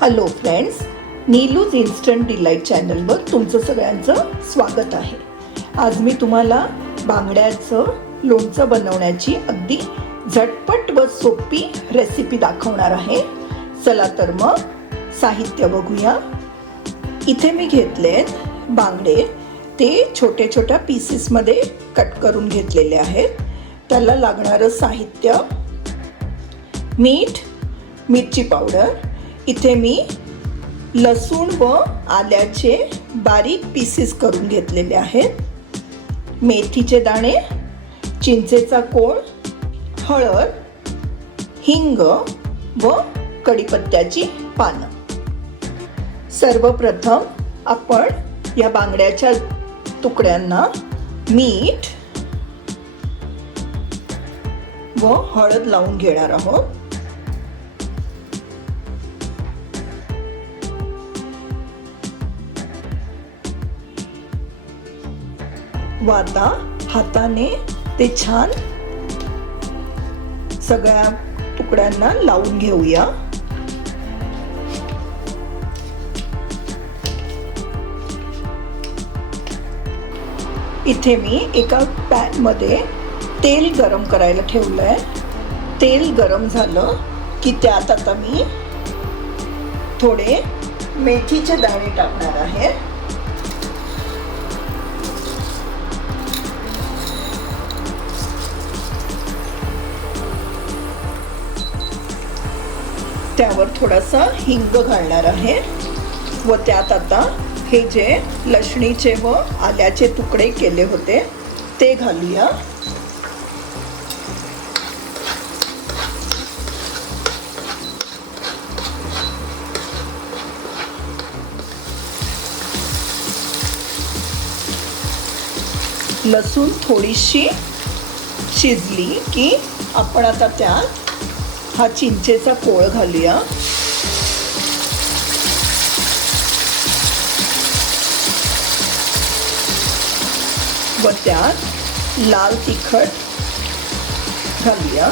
Hello friends Neelu's instant delight चॅनलवर तुमचं सगळ्यांचं स्वागत आहे. आज मी तुम्हाला बांगड्याचं लोणचं बनवण्याची अगदी झटपट व सोपी रेसिपी दाखवणार आहे. चला तर मग साहित्य बघूया. इथे मी घेतले बांगडे. ते छोट्या छोट्या पीसेसमध्ये कट करून घेतलेले आहेत. त्याला लागणारं साहित्य मीठ मिरची पावडर इथे मी लसूण व आल्याचे बारीक पीसेस करून घेतलेले आहेत. मेथीचे दाणे चिंचेचा कोळ हळद हिंग व कढीपत्त्याची पानं. सर्वप्रथम आपण या बांगड्याच्या तुकड्यांना मीठ व हळद लावून घेणार आहोत. व हाताने ते छान सगळ्या तुकड्यांना लावून घेऊया. इथे मी एका पॅनमध्ये तेल गरम करायला ठेवलं आहे तेल गरम झालं की त्यात आता मी थोडे मेथीचे दाणे टाकणार आहे. त्यावर थोडासा हिंग घालणार आहे. व त्यात आता हे जे लसणीचे व आल्याचे तुकडे केले होते ते घालूया. लसूण थोडीशी शिजली की आपण आता त्यात हा चिंचेचा कोळ घालूया. व त्यात लाल तिखट घालूया.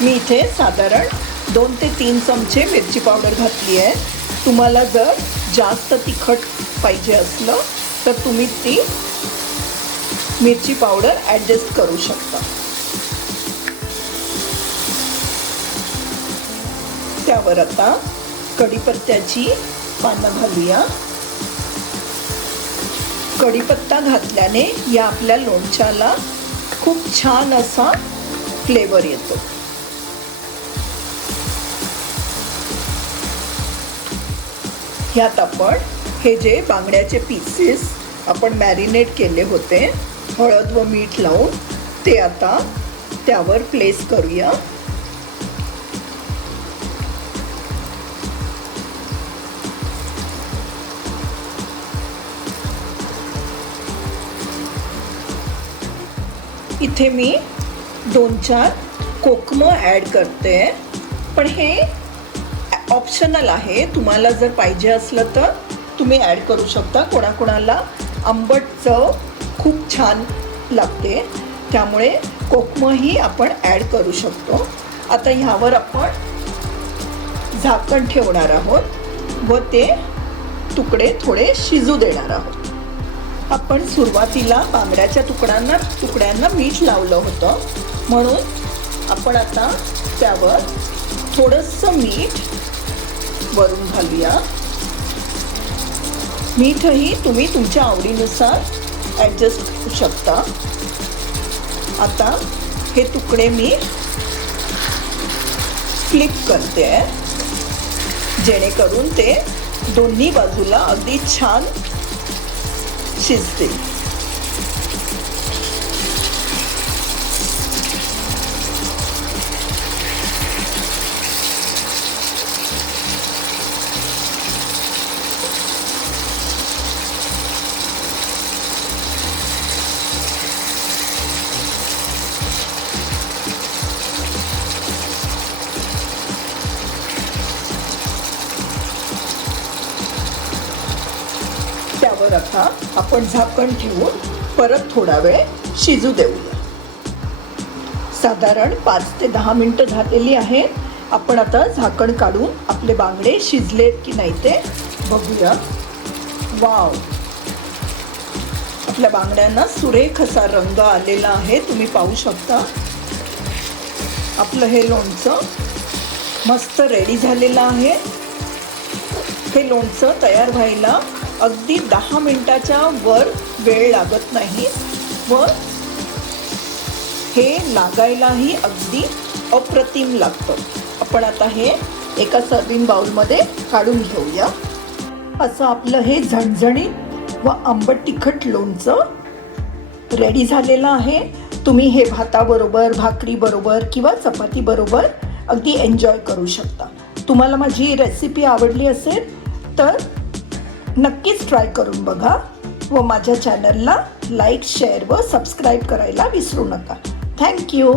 मी इथे साधारण दोन ते तीन चमचे मिरची पावडर घातली आहे. तुम्हाला जर जास्त तिखट पाहिजे असलं तर तुम्ही ती मिरची पावडर ॲडजस्ट करू शकता. त्यावर आता कढीपत्त्याची पानं घालूया. कढीपत्ता घातल्याने या आपल्या लोणच्याला खूप छान असा फ्लेवर येतो. ह्यात आपण हे जे बांगड्याचे पीसेस आपण मॅरिनेट केले होते हळद व मीठ लावून ते आता त्यावर प्लेस करूया. इथे मी दोन चार कोकमं ॲड करते. पण हे ऑप्शनल आहे. तुम्हाला जर पाहिजे असलं तर तुम्ही ॲड करू शकता. कोणाकोणाला आंबट चव खूप छान लागते. त्यामुळे कोकमंही आपण ॲड करू शकतो. आता ह्यावर आपण झाकण ठेवणार आहोत व ते तुकडे थोडे शिजू देणार आहोत. आपण सुरुवातीला बांगड्याच्या तुकड्यांना तुकड्यांना मीठ लावलं होतं. म्हणून आपण आता त्यावर थोडंसं मीठ वरून घालूया. मीठही तुम्ही तुमच्या आवडीनुसार ॲडजस्ट करू शकता. आता हे तुकडे मी फ्लिप करते. आहे जेणेकरून ते दोन्ही बाजूला अगदी छान 谢谢。त्यावर आपण झाकण ठेवून परत थोडा वेळ शिजू देऊया साधारण पाच ते दहा मिनटं झालेली आहे. आपण आता झाकण काढून आपले बांगडे शिजलेत की नाही ते बघूया. वाव! आपल्या बांगड्यांना सुरेख असा रंग आलेला आहे. तुम्ही पाहू शकता. आपलं हे लोणचं मस्त रेडी झालेलं आहे. हे लोणचं तयार व्हायला अगदी दहा मिनिटाच्या वर वेळ लागत नाही. व हे लागायलाही अगदी अप्रतिम लागतं. आपण आता हे एका सर्विंग बाउलमध्ये काढून घेऊया. असं आपलं हे झणझणीत व आंबट तिखट लोणचं रेडी झालेलं आहे. तुम्ही हे भाताबरोबर भाकरीबरोबर किंवा चपातीबरोबर अगदी एन्जॉय करू शकता. तुम्हाला माझी रेसिपी आवडली असेल तर नक्कीच ट्राय करून बघा व माझ्या चॅनलला लाईक शेअर व सबस्क्राईब करायला विसरू नका. थँक्यू